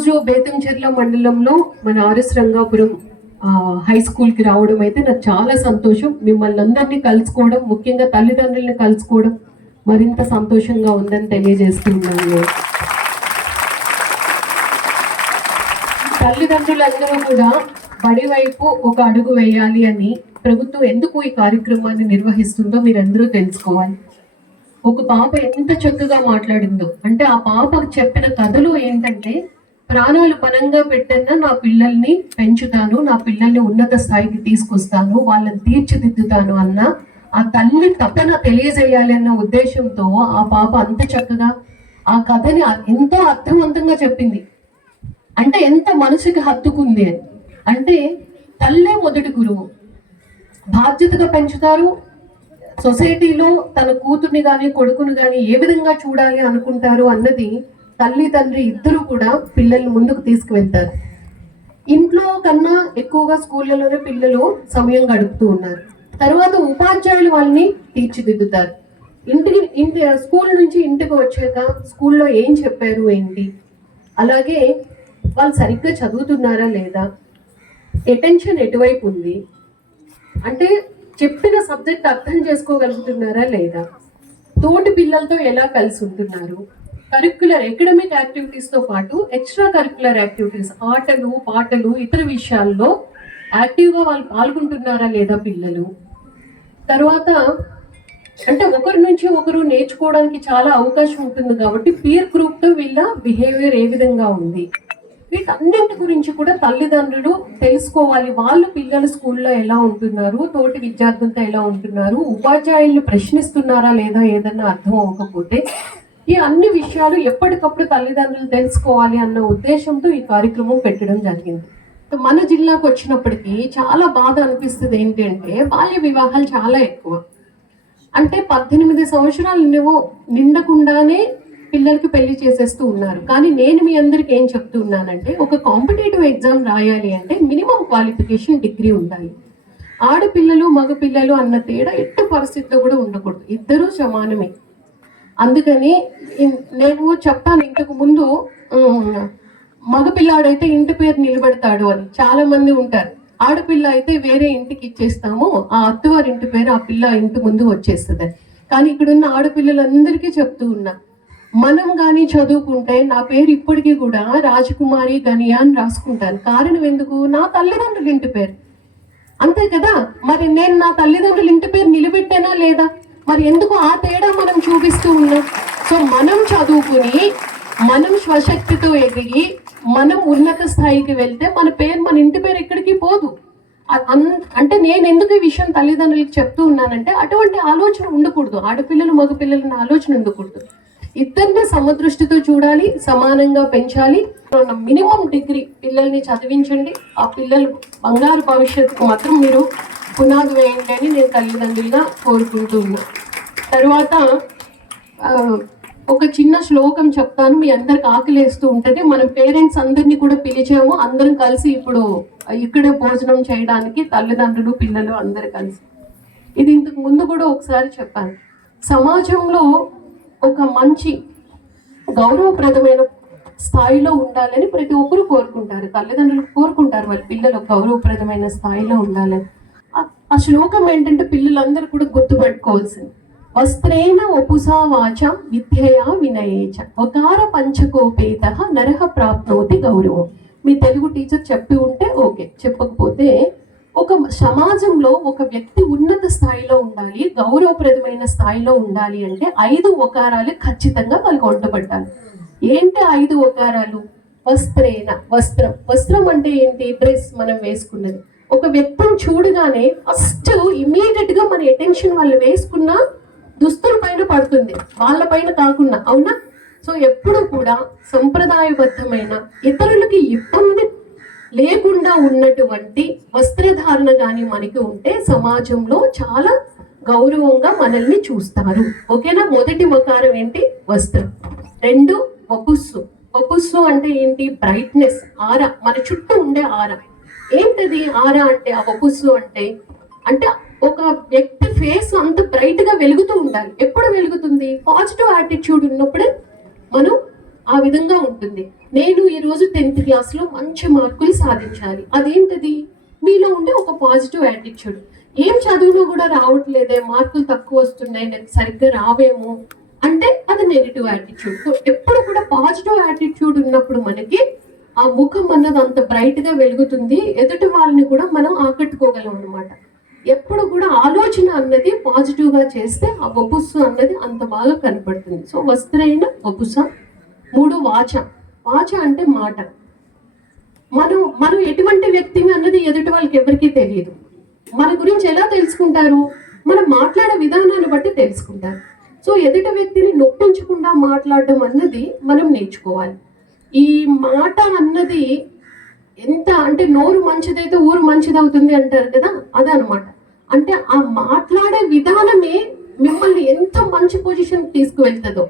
ఈరోజు బేతంచెర్ల మండలంలో మన ఆర్ఎస్ రంగాపురం హై స్కూల్కి రావడం అయితే నాకు చాలా సంతోషం. మిమ్మల్ని అందరినీ కలుసుకోవడం ముఖ్యంగా తల్లిదండ్రుల్ని కలుసుకోవడం మరింత సంతోషంగా ఉందని తెలియజేస్తున్నాను తల్లిదండ్రులందరూ కూడా బడి వైపు ఒక అడుగు వేయాలి అని ప్రభుత్వం ఎందుకు ఈ కార్యక్రమాన్ని నిర్వహిస్తుందో మీరందరూ తెలుసుకోవాలి. ఒక పాప ఎంత చక్కగా మాట్లాడిందో. అంటే ఆ పాప చెప్పిన కథలో ఏంటంటే ప్రాణాలు పనంగా పెట్టన్నా నా పిల్లల్ని పెంచుతాను నా పిల్లల్ని ఉన్నత స్థాయికి తీసుకొస్తాను వాళ్ళని తీర్చిదిద్దుతాను అన్న ఆ తల్లి తపన తెలియజేయాలన్న ఉద్దేశంతో ఆ పాప అంత చక్కగా ఆ కథని ఎంతో అర్థవంతంగా చెప్పింది. అంటే ఎంత మనసుకి హత్తుకుంది అని. అంటే తల్లే మొదటి గురువు. బాధ్యతగా పెంచుతారు. సొసైటీలో తన కూతుర్ని కానీ కొడుకుని కానీ ఏ విధంగా చూడాలి అనుకుంటారు అన్నది తల్లి తండ్రి ఇద్దరు కూడా పిల్లల్ని ముందుకు తీసుకువెళ్తారు. ఇంట్లో కన్నా ఎక్కువగా స్కూళ్ళలోనే పిల్లలు సమయం గడుపుతూ ఉన్నారు. తర్వాత ఉపాధ్యాయులు వాళ్ళని తీర్చిదిద్దుతారు. ఇంటికి ఇంటి స్కూల్ నుంచి ఇంటికి వచ్చాక స్కూల్లో ఏం చెప్పారు ఏంటి? అలాగే వాళ్ళు సరిగ్గా చదువుతున్నారా లేదా? అటెన్షన్ ఎటువైపు ఉంది? అంటే చెప్పిన సబ్జెక్ట్ అర్థం చేసుకోగలుగుతున్నారా లేదా? తోటి పిల్లలతో ఎలా కలిసి ఉంటున్నారు? కరిక్యులర్ ఎకడమిక్ యాక్టివిటీస్తో పాటు ఎక్స్ట్రా కరిక్యులర్ యాక్టివిటీస్ ఆటలు పాటలు ఇతర విషయాల్లో యాక్టివ్గా వాళ్ళు పాల్గొంటున్నారా లేదా పిల్లలు? తర్వాత అంటే ఒకరి నుంచి ఒకరు నేర్చుకోవడానికి చాలా అవకాశం ఉంటుంది కాబట్టి పీర్ గ్రూప్తో వీళ్ళ బిహేవియర్ ఏ విధంగా ఉంది? వీటన్నింటి గురించి కూడా తల్లిదండ్రులు తెలుసుకోవాలి. వాళ్ళు పిల్లలు స్కూల్లో ఎలా ఉంటున్నారు? తోటి విద్యార్థులతో ఎలా ఉంటున్నారు? ఉపాధ్యాయుల్ని ప్రశ్నిస్తున్నారా లేదా ఏదన్నా అర్థం అవ్వకపోతే ఈ అన్ని విషయాలు ఎప్పటికప్పుడు తల్లిదండ్రులు తెలుసుకోవాలి అన్న ఉద్దేశంతో ఈ కార్యక్రమం పెట్టడం జరిగింది. మన జిల్లాకు వచ్చినప్పటికీ చాలా బాధ అనిపిస్తుంది ఏంటంటే బాల్య వివాహాలు చాలా ఎక్కువ. అంటే పద్దెనిమిది సంవత్సరాలు నువ్వు నిండకుండానే పిల్లలకి పెళ్ళి చేసేస్తూ ఉన్నారు. కానీ నేను మీ అందరికి ఏం చెప్తూ ఉన్నానంటే ఒక కాంపిటేటివ్ ఎగ్జామ్ రాయాలి అంటే మినిమం క్వాలిఫికేషన్ డిగ్రీ ఉండాలి. ఆడపిల్లలు మగపిల్లలు అన్న తేడా ఎట్టి పరిస్థితిలో కూడా ఉండకూడదు. ఇద్దరూ సమానమే. అందుకని నేను చెప్తాను ఇంతకు ముందు మగపిల్లాడైతే ఇంటి పేరు నిలబెడతాడు అని. చాలా మంది ఉంటారు. ఆడపిల్ల అయితే వేరే ఇంటికి ఇచ్చేస్తాము ఆ అత్తవారి ఇంటి పేరు ఆ పిల్ల ఇంటి ముందు వచ్చేస్తుంది. కానీ ఇక్కడున్న ఆడపిల్లలందరికీ చెప్తూ ఉన్నా మనం కానీ చదువుకుంటే నా పేరు ఇప్పటికీ కూడా రాజకుమారి గనియా అని రాసుకుంటాను. కారణం ఎందుకు? నా తల్లిదండ్రుల ఇంటి పేరు. అంతే కదా? మరి నేను నా తల్లిదండ్రుల ఇంటి పేరు నిలబెట్టానా లేదా? మరి ఎందుకు ఆ తేడా మనం చూపిస్తూ ఉన్నాం? సో మనం చదువుకుని మనం స్వశక్తితో ఎదిగి మనం ఉన్నత స్థాయికి వెళ్తే మన పేరు మన ఇంటి పేరు ఎక్కడికి పోదు. అన్- అంటే నేను ఎందుకు ఈ విషయం తల్లిదండ్రులకు చెప్తూ ఉన్నానంటే అటువంటి ఆలోచన ఉండకూడదు. ఆడపిల్లలు మగపిల్లలు ఆలోచన ఉండకూడదు. ఇద్దరిని సమదృష్టితో చూడాలి సమానంగా పెంచాలి. మినిమం డిగ్రీ పిల్లల్ని చదివించండి. ఆ పిల్లలు బంగారు భవిష్యత్తుకు మాత్రం మీరు పునాది వేయండి అని నేను తల్లిదండ్రులుగా కోరుకుంటూ ఉన్నా. తర్వాత ఒక చిన్న శ్లోకం చెప్తాను. మీ అందరికి ఆకలేస్తూ ఉంటుంది. మనం పేరెంట్స్ అందరినీ కూడా పిలిచాము. అందరం కలిసి ఇప్పుడు ఇక్కడే భోజనం చేయడానికి తల్లిదండ్రులు పిల్లలు అందరు కలిసి. ఇది ఇంతకు ముందు కూడా ఒకసారి చెప్పాను. సమాజంలో ఒక మంచి గౌరవప్రదమైన స్థాయిలో ఉండాలని ప్రతి ఒక్కరు కోరుకుంటారు. తల్లిదండ్రులు కోరుకుంటారు. వాళ్ళ పిల్లలు గౌరవప్రదమైన స్థాయిలో ఉండాలని. ఆ- శ్లోకం ఏంటంటే పిల్లలందరూ కూడా గుర్తుపెట్టుకోవాల్సింది. వస్త్రేణ వపుసా వాచ విద్యయా వినయేచ. ఒకార పంచకోపేత నరహ ప్రాప్నోతి గౌరవం. మీ తెలుగు టీచర్ చెప్పి ఉంటే ఓకే. చెప్పకపోతే ఒక సమాజంలో ఒక వ్యక్తి ఉన్నత స్థాయిలో ఉండాలి గౌరవప్రదమైన స్థాయిలో ఉండాలి అంటే ఐదు ఒకారాలు ఖచ్చితంగా వాళ్ళకి వంటపడ్డాలి ఏంటి ఐదు ఒకారాలు వస్త్రేన వస్త్రం. వస్త్రం అంటే ఏంటి? డ్రెస్ మనం వేసుకున్నది. ఒక వ్యక్తిని చూడగానే ఫస్ట్ ఇమీడియట్గా మన అటెన్షన్ వాళ్ళు వేసుకున్న దుస్తుల పైన పడుతుంది. వాళ్ళ పైన కాకుండా అవునా? సో ఎప్పుడు కూడా సంప్రదాయబద్ధమైన ఇతరులకి ఇబ్బంది లేకుండా ఉన్నటువంటి వస్త్రధారణ కానీ మనకి ఉంటే సమాజంలో చాలా గౌరవంగా మనల్ని చూస్తారు. ఓకేనా? మొదటి వకారం ఏంటి? వస్త్రం. రెండు వపుస్సు. వపుస్సు అంటే ఏంటి? బ్రైట్నెస్ ఆర. మన చుట్టూ ఉండే ఆర. ఏంటది? ఆరా అంటే ఆ వపుస్సు అంటే? అంటే ఒక వ్యక్తి ఫేస్ అంత బ్రైట్గా వెలుగుతూ ఉండాలి. ఎప్పుడు వెలుగుతుంది? పాజిటివ్ యాటిట్యూడ్ ఉన్నప్పుడే మనం ఆ విధంగా ఉంటుంది. నేను ఈరోజు టెన్త్ క్లాస్లో మంచి మార్కులు సాధించాలి. అదేంటది? మీలో ఉండే ఒక పాజిటివ్ యాటిట్యూడ్ ఏం చదువులో కూడా రావట్లేదే మార్కులు తక్కువ వస్తున్నాయి నాకు సరిగ్గా రావేమో అంటే అది నెగిటివ్ యాటిట్యూడ్ ఎప్పుడు కూడా పాజిటివ్ యాటిట్యూడ్ ఉన్నప్పుడు మనకి ఆ ముఖం అన్నది అంత బ్రైట్గా వెలుగుతుంది. ఎదుటి వాళ్ళని కూడా మనం ఆకట్టుకోగలం అన్నమాట. ఎప్పుడు కూడా ఆలోచన అన్నది పాజిటివ్గా చేస్తే ఆ వపుస్సు అన్నది అంత బాగా కనపడుతుంది. సో వస్త్రైన వపుస మూడు వాచ. వాచ అంటే మాట. మనం మనం ఎటువంటి వ్యక్తిని అన్నది ఎదుటి వాళ్ళకి ఎవరికీ తెలియదు. మన గురించి ఎలా తెలుసుకుంటారు? మనం మాట్లాడే విధానాన్ని బట్టి తెలుసుకుంటారు. సో ఎదుటి వ్యక్తిని నొప్పించకుండా మాట్లాడడం అన్నది మనం నేర్చుకోవాలి. ఈ మాట అన్నది ఎంత అంటే నోరు మంచిదైతే ఊరు మంచిదవుతుంది అంటారు కదా? అదనమాట అంటే ఆ మాట్లాడే విధానమే మిమ్మల్ని ఎంత మంచి పొజిషన్ తీసుకువెళ్తుందో.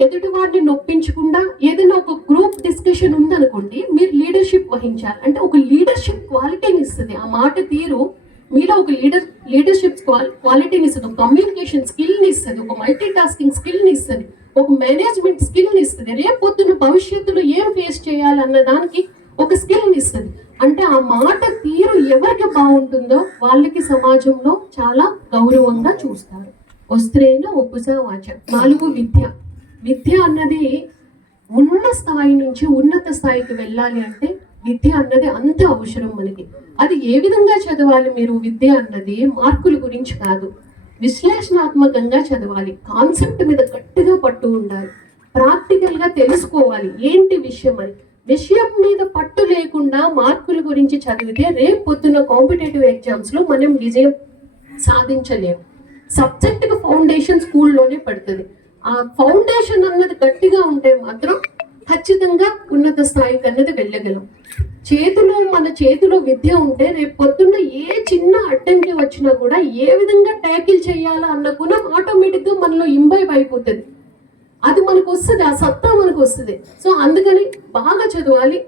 ఎదుటి వారిని నొప్పించకుండా ఏదైనా ఒక గ్రూప్ డిస్కషన్ ఉందనుకోండి మీరు లీడర్షిప్ వహించాలి. అంటే ఒక లీడర్షిప్ క్వాలిటీని ఇస్తుంది ఆ మాట తీరు మీలో ఒక లీడర్ లీడర్షిప్ క్వాలిటీని ఇస్తుంది ఒక కమ్యూనికేషన్ స్కిల్ని ఇస్తుంది. ఒక మల్టీ టాస్కింగ్ స్కిల్ని ఇస్తుంది. ఒక మేనేజ్మెంట్ స్కిల్ని ఇస్తుంది. రేపు పొద్దున్న భవిష్యత్తులో ఏం ఫేస్ చేయాలన్న దానికి ఒక స్కిల్ని ఇస్తుంది. అంటే ఆ మాట తీరు ఎవరికి బాగుంటుందో వాళ్ళకి సమాజంలో చాలా గౌరవంగా చూస్తారు. వస్త్రేన ఉపస వాచ. నాలుగు విద్య. విద్య అన్నది ఉన్న స్థాయి నుంచి ఉన్నత స్థాయికి వెళ్ళాలి అంటే విద్య అన్నది అంత అవసరం మనకి. అది ఏ విధంగా చదవాలి మీరు విద్య అన్నది మార్కుల గురించి కాదు. విశ్లేషణాత్మకంగా చదవాలి. కాన్సెప్ట్ మీద గట్టిగా పట్టు ఉండాలి. ప్రాక్టికల్గా తెలుసుకోవాలి. ఏంటి విషయం అని. విషయం మీద పట్టు లేకుండా మార్కుల గురించి చదివితే రేపు పొద్దున్న కాంపిటేటివ్ ఎగ్జామ్స్లో మనం విజయం సాధించలేము. సబ్జెక్టుకు ఫౌండేషన్ స్కూల్లోనే పడుతుంది. ఆ ఫౌండేషన్ అన్నది గట్టిగా ఉంటే మాత్రం ఖచ్చితంగా ఉన్నత స్థాయికి అన్నది వెళ్ళగలం. చేతిలో మన చేతిలో విద్య ఉంటే రేపు పొద్దున్న ఏ చిన్న అడ్డంకి వచ్చినా కూడా ఏ విధంగా ట్యాకిల్ చేయాలా అన్న గుణం ఆటోమేటిక్గా మనలో ఇంబైబ్ అయిపోతుంది. అది మనకు వస్తుంది ఆ సత్తా మనకు వస్తుంది సో అందుకని బాగా చదవాలి.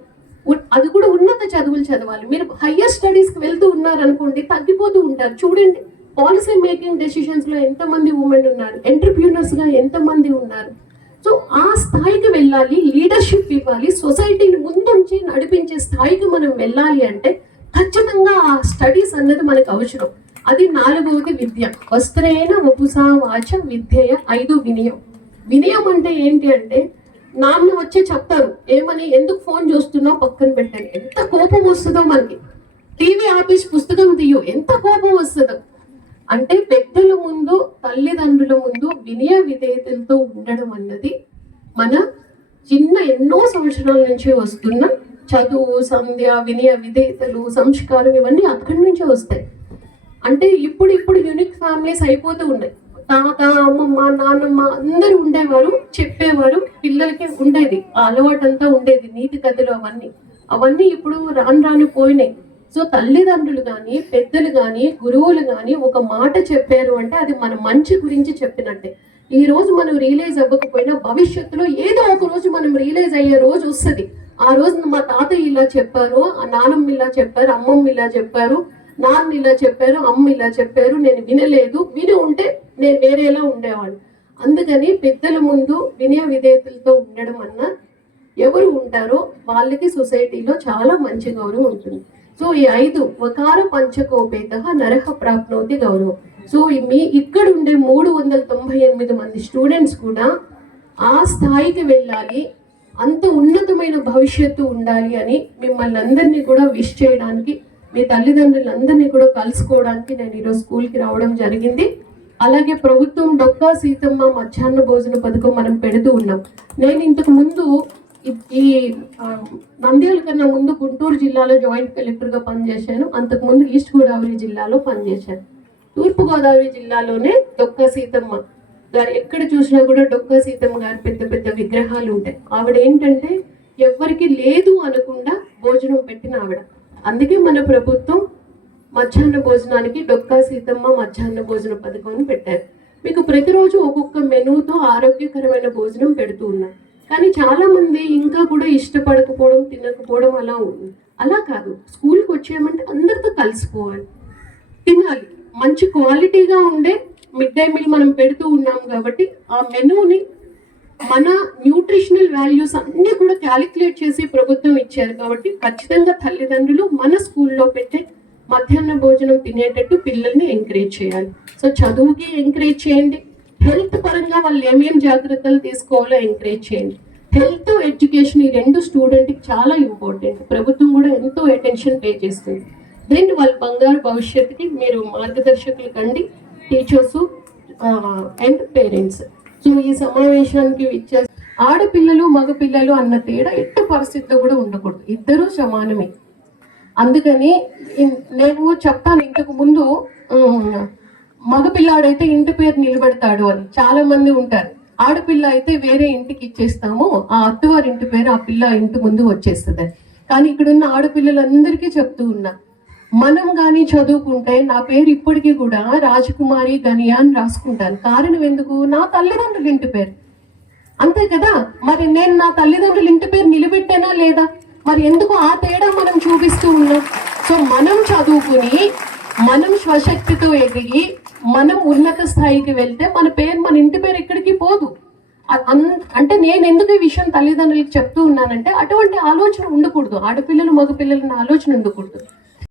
ఉ- అది కూడా ఉన్నత చదువులు చదవాలి. మీరు హయ్యర్ స్టడీస్కి వెళ్తూ ఉన్నారనుకోండి తగ్గిపోతూ ఉంటారు. చూడండి పాలసీ మేకింగ్ డెసిషన్స్లో ఎంతమంది ఉమెన్ ఉన్నారు? ఎంటర్ప్రీనర్స్గా ఎంతమంది ఉన్నారు? సో ఆ స్థాయికి వెళ్ళాలి లీడర్షిప్ ఇవ్వాలి సొసైటీని ముందుంచి నడిపించే స్థాయికి మనం వెళ్ళాలి అంటే ఖచ్చితంగా ఆ స్టడీస్ అన్నది మనకు అవసరం. అది నాలుగవది విద్య. వస్త్రేణ వపుసా వాచ విద్యయ ఐదు వినయం. వినయం అంటే ఏంటి అంటే నాన్న వచ్చి చెప్తారు ఏమని? ఎందుకు ఫోన్ చూస్తున్నావు? పక్కన పెట్టండి. ఎంత కోపం వస్తుందో మనకి. టీవీ ఆఫీస్ పుస్తకం తీయు ఎంత కోపం వస్తుందో. అంటే పెద్దల ముందు తల్లిదండ్రుల ముందు వినయ విధేయతలతో ఉండడం అన్నది మన చిన్న ఎన్నో సంవత్సరాల నుంచి వస్తున్న చదువు సంధ్య వినయ విధేయతలు సంస్కారం ఇవన్నీ అక్కడి నుంచే వస్తాయి. అంటే ఇప్పుడు ఇప్పుడు యూనిక్ ఫ్యామిలీస్ అయిపోతూ ఉన్నాయి. తాత అమ్మమ్మ నాన్నమ్మ అందరూ ఉండేవారు చెప్పేవారు పిల్లలకి ఉండేది ఆ అలవాటు అంతా ఉండేది నీతి కథలు అవన్నీ. అవన్నీ ఇప్పుడు రాను రాను పోయినాయి. సో తల్లిదండ్రులు కానీ పెద్దలు కానీ గురువులు కానీ ఒక మాట చెప్పారు అంటే అది మన మంచి గురించి చెప్పినట్టే. ఈ రోజు మనం రియలైజ్ అవ్వకపోయినా భవిష్యత్తులో ఏదో ఒక రోజు మనం రియలైజ్ అయ్యే రోజు వస్తుంది. ఆ రోజు మా తాతయ్య ఇలా చెప్పారు ఆ నానమ్మ ఇలా చెప్పారు అమ్మమ్మ ఇలా చెప్పారు నాన్న ఇలా చెప్పారు అమ్మ ఇలా చెప్పారు నేను వినలేదు. విని ఉంటే నేను వేరేలా ఉండేవాడు. అందుకని పెద్దల ముందు వినయ విధేయతలతో ఉండడం అన్న ఎవరు ఉంటారో వాళ్ళకి సొసైటీలో చాలా మంచి గౌరవం ఉంటుంది. సో ఈ ఐదు వకార పంచకోపేత నరహ ప్రాప్నోతి గౌరవం. సో మీ ఇక్కడ ఉండే మూడు వందల తొంభై ఎనిమిది మంది స్టూడెంట్స్ కూడా ఆ స్థాయికి వెళ్ళాలి అంత ఉన్నతమైన భవిష్యత్తు ఉండాలి అని మిమ్మల్ని అందరినీ కూడా విష్ చేయడానికి మీ తల్లిదండ్రులందరినీ కూడా కలుసుకోవడానికి నేను ఈరోజు స్కూల్కి రావడం జరిగింది. అలాగే ప్రభుత్వం డొక్కా సీతమ్మ మధ్యాహ్న భోజన పథకం మనం పెడుతూ ఉన్నాం. నేను ఇంతకు ముందు ఈ- నంద్యాల కన్నా ముందు గుంటూరు జిల్లాలో జాయింట్ కలెక్టర్గా పనిచేశాను. అంతకు ముందు ఈస్ట్ గోదావరి జిల్లాలో పనిచేశాను. తూర్పుగోదావరి జిల్లాలోనే డొక్కా సీతమ్మ గారు ఎక్కడ చూసినా కూడా డొక్కా సీతమ్మ గారి పెద్ద పెద్ద విగ్రహాలు ఉంటాయి. ఆవిడ ఏంటంటే ఎవ్వరికి లేదు అనకుండా భోజనం పెట్టిన ఆవిడ. అందుకే మన ప్రభుత్వం మధ్యాహ్న భోజనానికి డొక్కా సీతమ్మ మధ్యాహ్న భోజన పథకం పెట్టారు. మీకు ప్రతిరోజు ఒక్కొక్క మెనూతో ఆరోగ్యకరమైన భోజనం పెడుతూ ఉన్నారు. కానీ చాలామంది ఇంకా కూడా ఇష్టపడకపోవడం తినకపోవడం అలా ఉంది అలా కాదు. స్కూల్కి వచ్చేయమంటే అందరితో కలిసిపోవాలి. తినాలి. మంచి క్వాలిటీగా ఉండే మిడ్ డే మీల్ మనం పెడుతూ ఉన్నాం కాబట్టి ఆ మెనూని మన న్యూట్రిషనల్ వాల్యూస్ అన్ని కూడా క్యాలిక్యులేట్ చేసి ప్రభుత్వం ఇచ్చారు కాబట్టి ఖచ్చితంగా తల్లిదండ్రులు మన స్కూల్లో పెట్టే మధ్యాహ్న భోజనం తినేటట్టు పిల్లల్ని ఎంకరేజ్ చేయాలి. సో చదువుకి ఎంకరేజ్ చేయండి. హెల్త్ పరంగా వాళ్ళు ఏమేమి జాగ్రత్తలు తీసుకోవాలో ఎంకరేజ్ చేయండి. హెల్త్ ఎడ్యుకేషన్ ఈ రెండు స్టూడెంట్కి చాలా ఇంపార్టెంట్ ప్రభుత్వం కూడా ఎంతో అటెన్షన్ పే చేస్తుంది. దెన్ వాళ్ళ బంగారు భవిష్యత్తుకి మీరు మార్గదర్శకులు కండి టీచర్స్ అండ్ పేరెంట్స్ సో ఈ సమావేశానికి ఇచ్చే ఆడపిల్లలు మగపిల్లలు అన్న తేడా ఎట్టి పరిస్థితిలో కూడా ఉండకూడదు. ఇద్దరూ సమానమే. అందుకని నేను చెప్తాను ఇంతకు ముందు మగపిల్లాడైతే ఇంటి పేరు నిలబెడతాడు అని చాలా మంది ఉంటారు. ఆడపిల్ల అయితే వేరే ఇంటికి ఇచ్చేస్తాము. ఆ అత్తవారి ఇంటి పేరు ఆ పిల్ల ఇంటి ముందు వచ్చేస్తుంది. కానీ ఇక్కడున్న ఆడపిల్లలందరికీ చెప్తూ ఉన్నా మనం కానీ చదువుకుంటే నా పేరు ఇప్పటికీ కూడా రాజకుమారి గనియా అని రాసుకుంటాను. కారణం ఎందుకు? నా తల్లిదండ్రుల ఇంటి పేరు. అంతే కదా? మరి నేను నా తల్లిదండ్రుల ఇంటి పేరు నిలబెట్టానా లేదా? మరి ఎందుకు ఆ తేడా మనం చూపిస్తూ ఉన్నాం? సో మనం చదువుకుని మనం స్వశక్తితో ఎదిగి మనం ఉన్నత స్థాయికి వెళ్తే మన పేరు మన ఇంటి పేరు ఎక్కడికి పోదు. అంటే నేను ఎందుకు ఈ విషయం తల్లిదండ్రులకు చెప్తూ ఉన్నానంటే అటువంటి ఆలోచన ఉండకూడదు. ఆడపిల్లలు మగపిల్లలు ఆలోచన ఉండకూడదు.